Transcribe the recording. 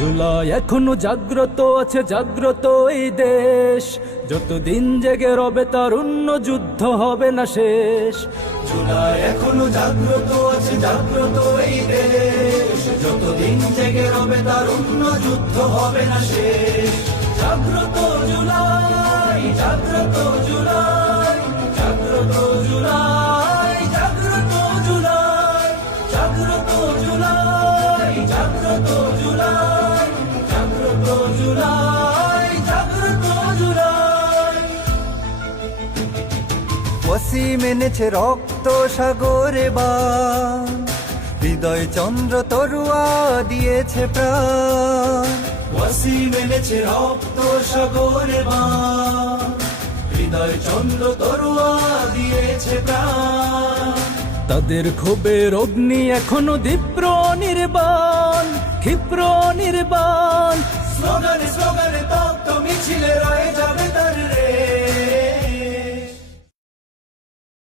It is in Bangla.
জুলাই এখনো জাগ্রত আছে, জাগ্রত এই দেশ, যতদিন জেগে রবে তারুণ্য যুদ্ধ হবে না শেষ। জুলাই এখনো জাগ্রত আছে, জাগ্রত এই দেশ, যতদিন জেগে রবে তারুণ্য যুদ্ধ হবে না শেষ। জাগ্রত জুলাই, জাগ্রত জুলাই, জাগ্রত জুলাই, জাগ্রত জুলাই, জাগ্রত জুলাই, জাগ্রত জুলাই, জাগ্রত জুলাই, জাগ্রত জুলাই। ওয়াসিম এনেছে রক্ত সাগরে বান, হৃদয় চন্দ্র তরুয়া দিয়েছে প্রাণ। ওয়াসিম এনেছে রক্ত সাগরে বান, হৃদয় চন্দ্র তরুয়া দিয়েছে প্রাণ। তাদের ক্ষোভের অগ্নি এখনো দীপ্র নির্বাণ, ক্ষিপ্র নির্বাণ।